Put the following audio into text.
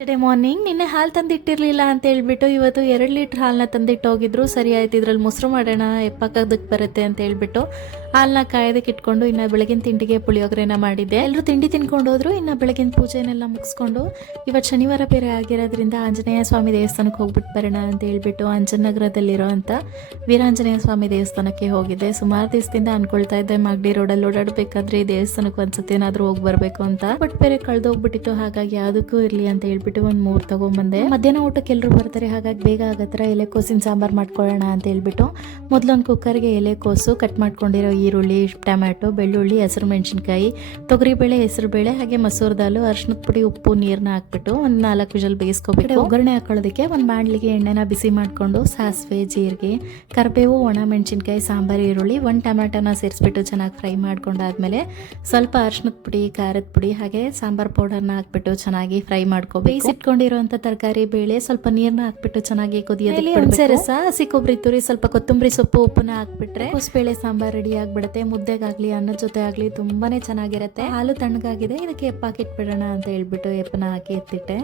Day morning ನಿನ್ನೆ ಹಾಲು ತಂದಿಟ್ಟಿರಲಿಲ್ಲ ಅಂತ ಹೇಳ್ಬಿಟ್ಟು ಇವತ್ತು ಎರಡು ಲೀಟ್ರ್ ಹಾಲನ್ನ ತಂದಿಟ್ಟು ಹೋಗಿದ್ರು. ಸರಿ ಆಯ್ತು, ಇದ್ರಲ್ಲಿ ಮೊಸರು ಮಾಡೋಣ ಎಪ್ಪಕ್ಕದಕ್ಕೆ ಬರುತ್ತೆ ಅಂತ ಹೇಳ್ಬಿಟ್ಟು ಹಾಲನ್ನ ಕಾಯೋದಕ್ಕೆ ಇಟ್ಕೊಂಡು ಇನ್ನು ಬೆಳಗಿನ ತಿಂಡಿಗೆ ಪುಳಿಯೋಗರೆನ ಮಾಡಿದ್ದೆ. ಎಲ್ಲರೂ ತಿಂಡಿ ತಿನ್ಕೊಂಡು ಹೋದ್ರು, ಇನ್ನು ಬೆಳಗಿನ ಪೂಜೆನೆಲ್ಲ ಮುಗಿಸ್ಕೊಂಡು ಇವತ್ತು ಶನಿವಾರ ಬೇರೆ ಆಗಿರೋದ್ರಿಂದ ಆಂಜನೇಯ ಸ್ವಾಮಿ ದೇವಸ್ಥಾನಕ್ಕೆ ಹೋಗ್ಬಿಟ್ಟು ಬರೋಣ ಅಂತ ಹೇಳ್ಬಿಟ್ಟು ಅಂಜನಗರದಲ್ಲಿರೋ ಅಂತ ವೀರಾಂಜನೇಯ ಸ್ವಾಮಿ ದೇವಸ್ಥಾನಕ್ಕೆ ಹೋಗಿದ್ದೆ. ಸುಮಾರು ದಿವಸದಿಂದ ಅನ್ಕೊಳ್ತಾ ಇದ್ದೆ, ಮಾಗಡಿ ರೋಡಲ್ಲಿ ಓಡಾಡಬೇಕಾದ್ರೆ ಈ ದೇವಸ್ಥಾನಕ್ಕೆ ಒಂದ್ಸತಿ ಏನಾದರೂ ಹೋಗಿ ಬರಬೇಕು ಅಂತ. ಬಟ್ ಬೇರೆ ಕಳೆದೋಗ್ಬಿಟ್ಟಿತ್ತು, ಹಾಗಾಗಿ ಯಾವುದಕ್ಕೂ ಇರಲಿ ಅಂತ ಹೇಳ್ಬಿಟ್ಟು ಒಂದು ಮೂರು ತಗೊಂಡ್ಬಂದೆ ಮಧ್ಯಾಹ್ನ ಊಟಕ್ಕೆ ಎಲ್ಲರೂ ಬರ್ತಾರೆ, ಹಾಗಾಗಿ ಬೇಗ ಆಗತ್ತರ ಕೋಸಿನ ಸಾಂಬಾರು ಮಾಡ್ಕೊಳ್ಳೋಣ ಅಂತ ಹೇಳ್ಬಿಟ್ಟು ಮೊದಲೊಂದು ಕುಕ್ಕರ್ಗೆ ಎಲೆಕೋಸು ಕಟ್ ಮಾಡ್ಕೊಂಡಿರೋ ಈರುಳ್ಳಿ ಟೊಮ್ಯಾಟೊ ಬೆಳ್ಳುಳ್ಳಿ ಹಸಿರು ಮೆಣಸಿನ್ಕಾಯಿ ತೊಗರಿಬೇಳೆ ಹೆಸರುಬೇಳೆ ಹಾಗೆ ಮಸೂರ್ ದಾಲು ಅರ್ಶಿನದ ಪುಡಿ ಉಪ್ಪು ನೀರನ್ನ ಹಾಕ್ಬಿಟ್ಟು ಒಂದು ನಾಲ್ಕು ವಿಷಲ್ ಬೇಯಿಸ್ಕೋಬೇಕು. ಒಗ್ಗರಣೆ ಹಾಕೊಳ್ಳೋದಕ್ಕೆ ಒಂದು ಬಾಣಲಿಗೆ ಎಣ್ಣೆನ ಬಿಸಿ ಮಾಡಿಕೊಂಡು ಸಾಸಿವೆ ಜೀರಿಗೆ ಕರಿಬೇವು ಒಣ ಮೆಣಸಿನ್ಕಾಯಿ ಸಾಂಬಾರು ಈರುಳ್ಳಿ ಒಂದು ಟೊಮ್ಯಾಟೊನ ಸೇರಿಸ್ಬಿಟ್ಟು ಚೆನ್ನಾಗಿ ಫ್ರೈ ಮಾಡ್ಕೊಂಡಾದ್ಮೇಲೆ ಸ್ವಲ್ಪ ಅರ್ಶಿನದ ಪುಡಿ ಖಾರದ ಪುಡಿ ಹಾಗೆ ಸಾಂಬಾರು ಪೌಡರ್ನ ಹಾಕ್ಬಿಟ್ಟು ಚೆನ್ನಾಗಿ ಫ್ರೈ ಮಾಡ್ಕೋಬೇಕು. ಬೇಯಿಸಿಟ್ಕೊಂಡಿರುವಂಥ ತರಕಾರಿ ಬೇಳೆ ಸ್ವಲ್ಪ ನೀರನ್ನ ಹಾಕ್ಬಿಟ್ಟು ಚೆನ್ನಾಗಿ ಕುದಿಯೋದು ಹುಣಸೆ ರಸ ಹಸಿ ಕೊಬ್ಬರಿ ತುರಿ ಸ್ವಲ್ಪ ಕೊತ್ತಂಬರಿ ಸೊಪ್ಪು ಉಪ್ಪನ್ನ ಹಾಕ್ಬಿಟ್ರೆ ಬೇಳೆ, ಸಾಂಬಾರ್ ರೆಡಿ ಆಗ್ಬಿಡುತ್ತೆ. ಮುದ್ದೆಗಾಗ್ಲಿ, ಅನ್ನದ ಜೊತೆ ಆಗ್ಲಿ ತುಂಬಾನೇ ಚೆನ್ನಾಗಿರುತ್ತೆ. ಹಾಲು ತಣ್ಣಗಾಗಿದೆ. ಇದಕ್ಕೆ ಎಪ್ಪ ಹಾಕಿಟ್ಬಿಡೋಣ ಅಂತ ಹೇಳ್ಬಿಟ್ಟು ಎಪ್ಪನ ಹಾಕಿ ಎತ್ತಿಟ್ಟೆ.